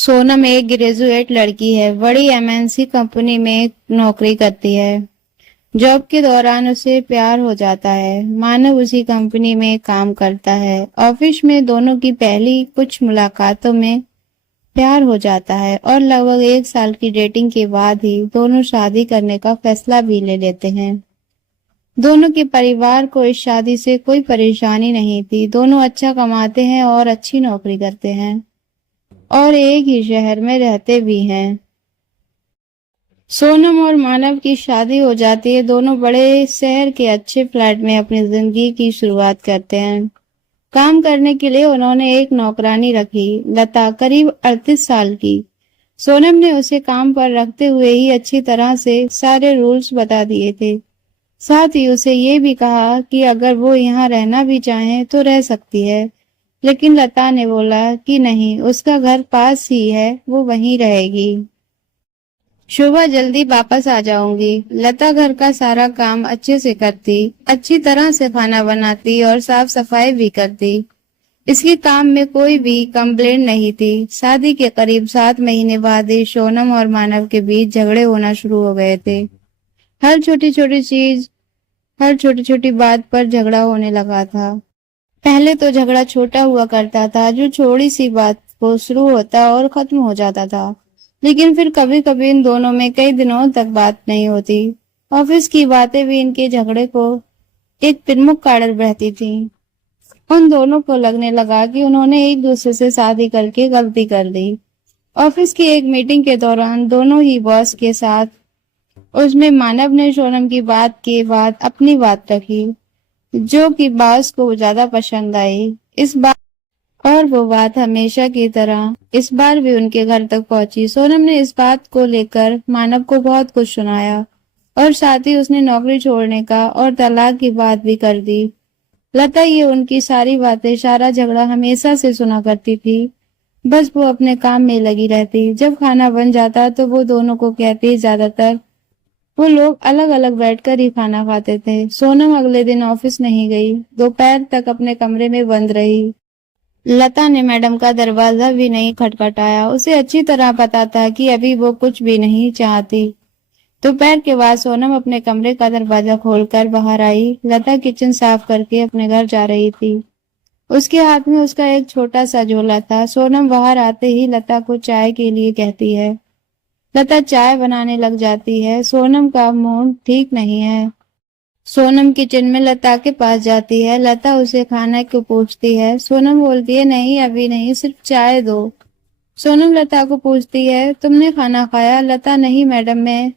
सोनम एक ग्रेजुएट लड़की है, बड़ी एमएनसी कंपनी में नौकरी करती है। जॉब के दौरान उसे प्यार हो जाता है। मानव उसी कंपनी में काम करता है। ऑफिस में दोनों की पहली कुछ मुलाकातों में प्यार हो जाता है और लगभग 1 साल की डेटिंग के बाद ही दोनों शादी करने का फैसला भी ले लेते हैं। दोनों के परिवार को इस शादी से कोई परेशानी नहीं थी। दोनों अच्छा कमाते हैं और अच्छी नौकरी करते हैं और एक ही शहर में रहते भी हैं। सोनम और मानव की शादी हो जाती है। दोनों बड़े शहर के अच्छे फ्लैट में अपनी जिंदगी की शुरुआत करते हैं। काम करने के लिए उन्होंने एक नौकरानी रखी, लता, करीब 38 साल की। सोनम ने उसे काम पर रखते हुए ही अच्छी तरह से सारे रूल्स बता दिए थे। साथ ही उसे ये भी कहा कि अगर वो यहाँ रहना भी चाहे तो रह सकती है। लेकिन लता ने बोला कि नहीं, उसका घर पास ही है, वो वहीं रहेगी। सुबह जल्दी वापस आ जाऊंगी। लता घर का सारा काम अच्छे से करती, अच्छी तरह से खाना बनाती और साफ सफाई भी करती। इसके काम में कोई भी कंप्लेंट नहीं थी। शादी के करीब 7 महीने बाद ही सोनम और मानव के बीच झगड़े होना शुरू हो गए थे। हर छोटी छोटी चीज, हर छोटी छोटी बात पर झगड़ा होने लगा था। पहले तो झगड़ा छोटा हुआ करता था, जो छोटी सी बात को शुरू होता और खत्म हो जाता था। लेकिन फिर कभी कभी इन दोनों में कई दिनों तक बात नहीं होती। ऑफिस की बातें भी इनके झगड़े को एक प्रमुख कारण रहती थी। उन दोनों को लगने लगा कि उन्होंने एक दूसरे से शादी करके गलती कर दी। ऑफिस की एक मीटिंग के दौरान दोनों ही बॉस के साथ, उसमें मानव ने सोनम की बात के बाद अपनी बात रखी, जो कि बॉस को ज्यादा पसंद आई। इस बार और वो बात हमेशा की तरह इस बार भी उनके घर तक पहुंची। सोनम ने इस बात को लेकर मानव को बहुत कुछ सुनाया और साथ ही उसने नौकरी छोड़ने का और तलाक की बात भी कर दी। लता ये उनकी सारी बातें, सारा झगड़ा हमेशा से सुना करती थी। बस वो अपने काम में लगी रहती। जब खाना बन जाता तो वो दोनों को कहती, ज्यादातर वो लोग अलग अलग बैठकर ही खाना खाते थे। सोनम अगले दिन ऑफिस नहीं गई, दोपहर तक अपने कमरे में बंद रही। लता ने मैडम का दरवाजा भी नहीं खटखटाया। उसे अच्छी तरह पता था कि अभी वो कुछ भी नहीं चाहती। दोपहर के बाद सोनम अपने कमरे का दरवाजा खोलकर बाहर आई। लता किचन साफ करके अपने घर जा रही थी। उसके हाथ में उसका एक छोटा सा झोला था। सोनम बाहर आते ही लता को चाय के लिए कहती है। लता चाय बनाने लग जाती है। सोनम का मूड ठीक नहीं है। सोनम किचन में लता के पास जाती है। लता उसे खाना क्यों पूछती है। सोनम बोलती है, नहीं अभी नहीं, सिर्फ चाय दो। सोनम लता को पूछती है, तुमने खाना खाया। लता, नहीं मैडम, मैं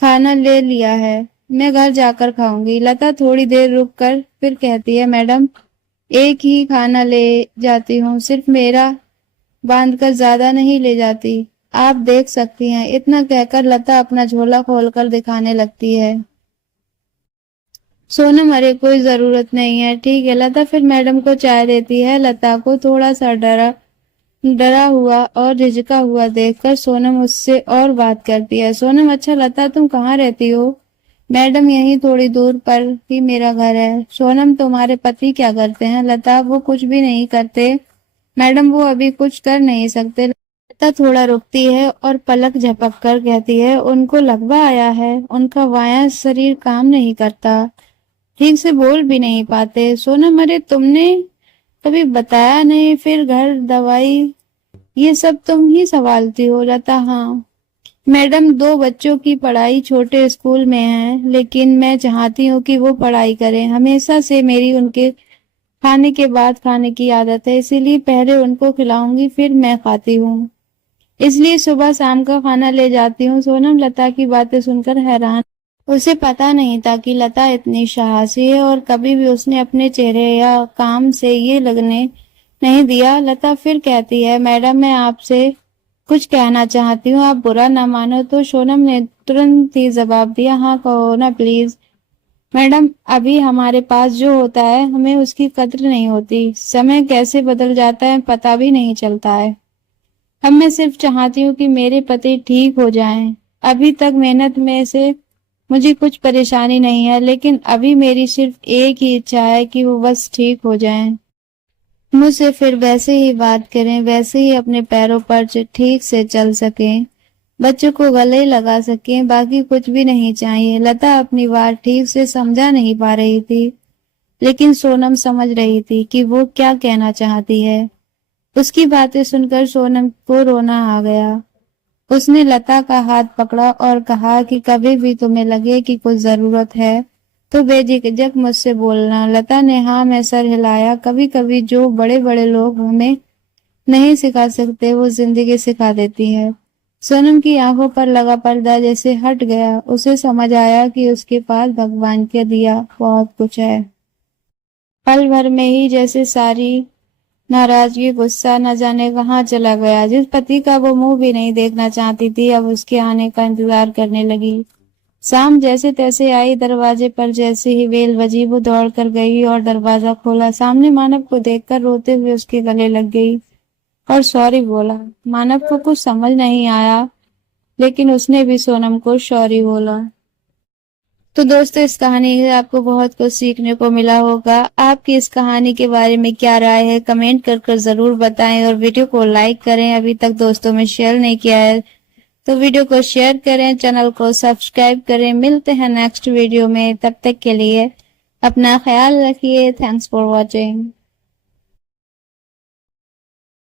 खाना ले लिया है, मैं घर जाकर खाऊंगी। लता थोड़ी देर रुक कर फिर कहती है, मैडम एक ही खाना ले जाती हूँ, सिर्फ मेरा बांध कर ज्यादा नहीं ले जाती, आप देख सकती हैं। इतना कहकर लता अपना झोला खोलकर दिखाने लगती है। सोनम, अरे कोई जरूरत नहीं है, ठीक है। लता फिर मैडम को चाय देती है। लता को थोड़ा सा डरा डरा हुआ और झिझका हुआ देखकर सोनम उससे और बात करती है। सोनम, अच्छा लता, तुम कहाँ रहती हो। मैडम, यहीं थोड़ी दूर पर ही मेरा घर है। सोनम, तुम्हारे पति क्या करते हैं। लता, वो कुछ भी नहीं करते मैडम, वो अभी कुछ कर नहीं सकते। लता थोड़ा रुकती है और पलक झपक कर कहती है, उनको लकवा आया है, उनका बायां शरीर काम नहीं करता, ठीक से बोल भी नहीं पाते। सोनम, अरे तुमने कभी बताया नहीं, फिर घर, दवाई, ये सब तुम ही संभालती हो। लता, हाँ मैडम, 2 बच्चों की पढ़ाई छोटे स्कूल में है, लेकिन मैं चाहती हूँ कि वो पढ़ाई करें। हमेशा से मेरी उनके खाने के बाद खाने की आदत है, इसीलिए पहले उनको खिलाऊंगी फिर मैं खाती हूँ, इसलिए सुबह शाम का खाना ले जाती हूँ। सोनम लता की बातें सुनकर हैरान। उसे पता नहीं था कि लता इतनी साहसी है और कभी भी उसने अपने चेहरे या काम से ये लगने नहीं दिया। लता फिर कहती है, मैडम मैं आपसे कुछ कहना चाहती हूँ, आप बुरा ना मानो तो। सोनम ने तुरंत ही जवाब दिया, हाँ कहो ना प्लीज। मैडम, अभी हमारे पास जो होता है हमें उसकी कद्र नहीं होती। समय कैसे बदल जाता है पता भी नहीं चलता है। अब मैं सिर्फ चाहती हूँ कि मेरे पति ठीक हो जाएं। अभी तक मेहनत में से मुझे कुछ परेशानी नहीं है, लेकिन अभी मेरी सिर्फ एक ही इच्छा है कि वो बस ठीक हो जाएं। मुझसे फिर वैसे ही बात करें, वैसे ही अपने पैरों पर ठीक से चल सकें, बच्चों को गले लगा सकें, बाकी कुछ भी नहीं चाहिए। लता अपनी बात ठीक से समझा नहीं पा रही थी, लेकिन सोनम समझ रही थी कि वो क्या कहना चाहती है। उसकी बातें सुनकर सोनम को रोना आ गया। उसने लता का हाथ पकड़ा और कहा कि कभी भी तुम्हें लगे कि कुछ जरूरत है तो बेझिझक मुझसे बोलना। लता ने हाँ में सर हिलाया। कभी कभी जो बड़े बड़े लोग हमें नहीं सिखा सकते वो जिंदगी सिखा देती है। सोनम की आंखों पर लगा पर्दा जैसे हट गया। उसे समझ आया कि उसके पास भगवान के दिया बहुत कुछ है। पल भर में ही जैसे सारी नाराजगी गुस्सा न जाने कहाँ चला गया। जिस पति का वो मुंह भी नहीं देखना चाहती थी, अब उसके आने का इंतजार करने लगी। शाम जैसे तैसे आई। दरवाजे पर जैसे ही बेल बजी वो दौड़ कर गई और दरवाजा खोला। सामने मानव को देखकर रोते हुए उसके गले लग गई और सॉरी बोला। मानव को कुछ समझ नहीं आया, लेकिन उसने भी सोनम को सॉरी बोला। तो दोस्तों, इस कहानी से आपको बहुत कुछ सीखने को मिला होगा। आपकी इस कहानी के बारे में क्या राय है, कमेंट कर जरूर बताएं और वीडियो को लाइक करें। अभी तक दोस्तों में शेयर नहीं किया है तो वीडियो को शेयर करें, चैनल को सब्सक्राइब करें। मिलते हैं नेक्स्ट वीडियो में, तब तक के लिए अपना ख्याल रखिए। Thanks for watching.